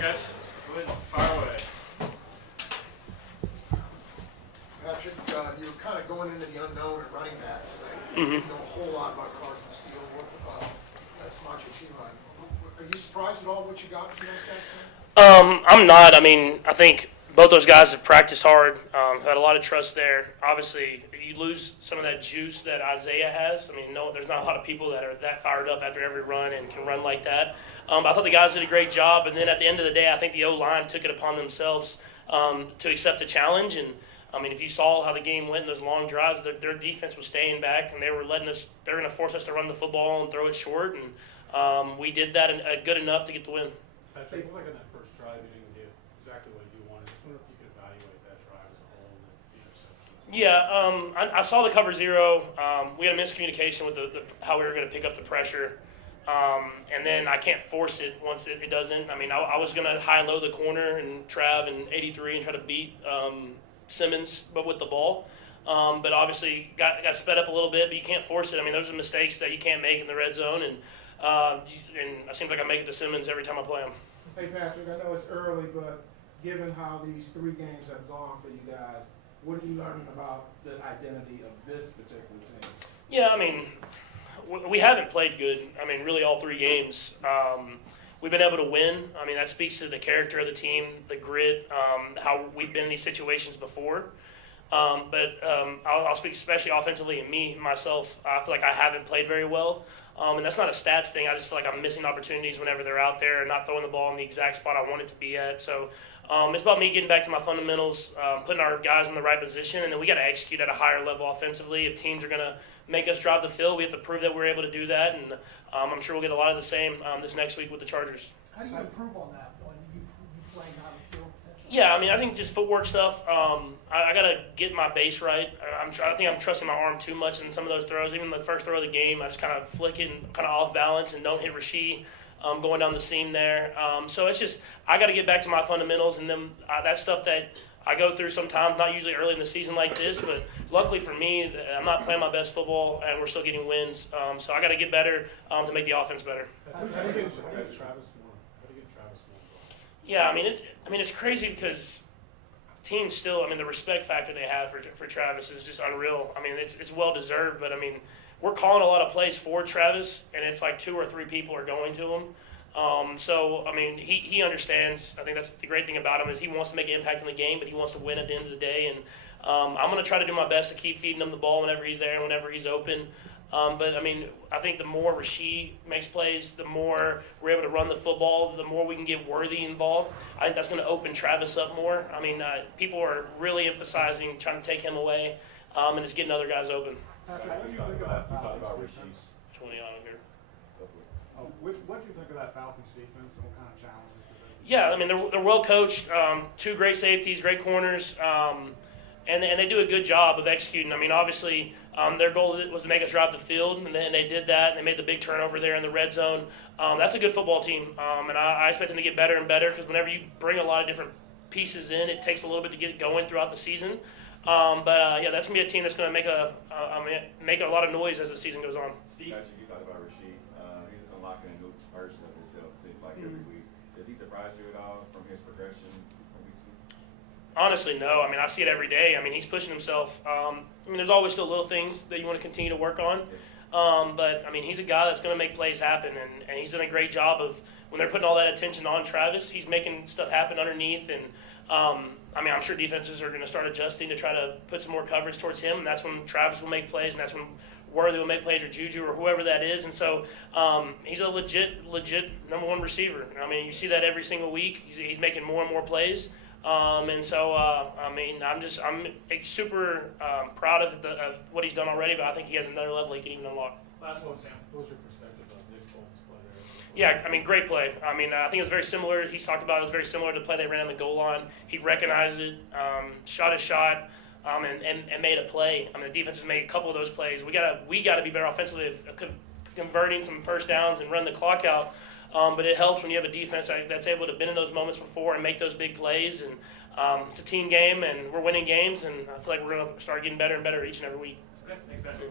right, guys. Go ahead and fire away. Patrick, you were kind of going into the unknown at running back tonight. You know a whole lot about Carson Steele. That's not your team line. Are you surprised at all what you got from those guys? I'm not. I mean, I think both those guys have practiced hard, had a lot of trust there. Obviously, you lose some of that juice that Isaiah has. I mean, no, there's not a lot of people that are that fired up after every run and can run like that. I thought the guys did a great job, and then at the end of the day, I think the O-line took it upon themselves to accept the challenge. And I mean, if you saw how the game went in those long drives, their defense was staying back, and they were letting us. They're going to force us to run the football and throw it short, and we did that good enough to get the win. Patrick, looked like in that first drive you didn't get exactly what you wanted. Just wonder if you could evaluate that drive as a whole and the interception. Yeah, I saw the cover zero. We had a miscommunication with how we were going to pick up the pressure. And then I can't force it once it doesn't. I mean, I was going to high-low the corner and Trav and 83 and try to beat Simmons, but with the ball. But obviously got sped up a little bit, but you can't force it. I mean, those are mistakes that you can't make in the red zone. And it seems like I make it to Simmons every time I play him. Hey, Patrick, I know it's early, but given how these 3 games have gone for you guys, what are you learning about the identity of this particular team? Yeah, I mean, we haven't played good. I mean, really all 3 games. We've been able to win. I mean, that speaks to the character of the team, the grit, how we've been in these situations before. I'll speak especially offensively, and myself, I feel like I haven't played very well. And that's not a stats thing. I just feel like I'm missing opportunities whenever they're out there and not throwing the ball in the exact spot I want it to be at. So it's about me getting back to my fundamentals, putting our guys in the right position, and then we got to execute at a higher level offensively. If teams are going to make us drive the field, we have to prove that we're able to do that, and I'm sure we'll get a lot of the same this next week with the Chargers. How do you improve on that when you playing out of the field? Yeah, I mean, I think just footwork stuff. I got to get my base right. I think I'm trusting my arm too much in some of those throws. Even the first throw of the game, I just kind of flick it and kind of off balance and don't hit Rasheed going down the seam there. So it's just I got to get back to my fundamentals, and then that's stuff that I go through sometimes, not usually early in the season like this, but luckily for me, I'm not playing my best football, and we're still getting wins. So I got to get better to make the offense better. How do you get Travis more? Yeah, I mean it's crazy because teams still. I mean, the respect factor they have for Travis is just unreal. I mean, it's well deserved, but I mean, we're calling a lot of plays for Travis, and it's like 2 or 3 people are going to him. So I mean, he understands. I think that's the great thing about him is he wants to make an impact on the game, but he wants to win at the end of the day. And I'm going to try to do my best to keep feeding him the ball whenever he's there, and whenever he's open. But I mean, I think the more Rasheed makes plays, the more we're able to run the football, the more we can get Worthy involved. I think that's going to open Travis up more. I mean, people are really emphasizing trying to take him away, and it's getting other guys open. Patrick, what do you think about Rasheed? 20 on here. What do you think of that Falcons defense, and what kind of challenges do they? Yeah, I mean they're well coached. 2 great safeties, great corners, and they do a good job of executing. I mean, obviously their goal was to make us drive the field, and they did that. And they made the big turnover there in the red zone. That's a good football team, and I expect them to get better and better because whenever you bring a lot of different pieces in, it takes a little bit to get it going throughout the season. Yeah, that's gonna be a team that's gonna make a lot of noise as the season goes on. Steve? Patrick, you talked about Rasheed. He's unlocking a new version of himself, seems like every week. Does he surprise you at all from his progression from week to week? Honestly, no. I mean, I see it every day. I mean, he's pushing himself. I mean, there's always still little things that you want to continue to work on. But, I mean, he's a guy that's going to make plays happen, and he's done a great job of when they're putting all that attention on Travis, he's making stuff happen underneath. And, I mean, I'm sure defenses are going to start adjusting to try to put some more coverage towards him, and that's when Travis will make plays, and that's when Worthy will make plays or Juju or whoever that is. And so he's a legit number 1 receiver. I mean, you see that every single week. He's making more and more plays. And so, I mean, I'm super proud of what he's done already, but I think he has another level he can even unlock. Last one, Sam. What was your perspective of Nick Bolton's play there? Yeah, I mean, great play. I mean, I think it was very similar. He's talked about it was very similar to the play they ran on the goal line. He recognized it, shot his shot, and made a play. I mean, the defense has made a couple of those plays. We gotta be better offensively of converting some first downs and run the clock out. But it helps when you have a defense that's able to been in those moments before and make those big plays. And it's a team game, and we're winning games. And I feel like we're going to start getting better and better each and every week. Okay, thanks, Patrick.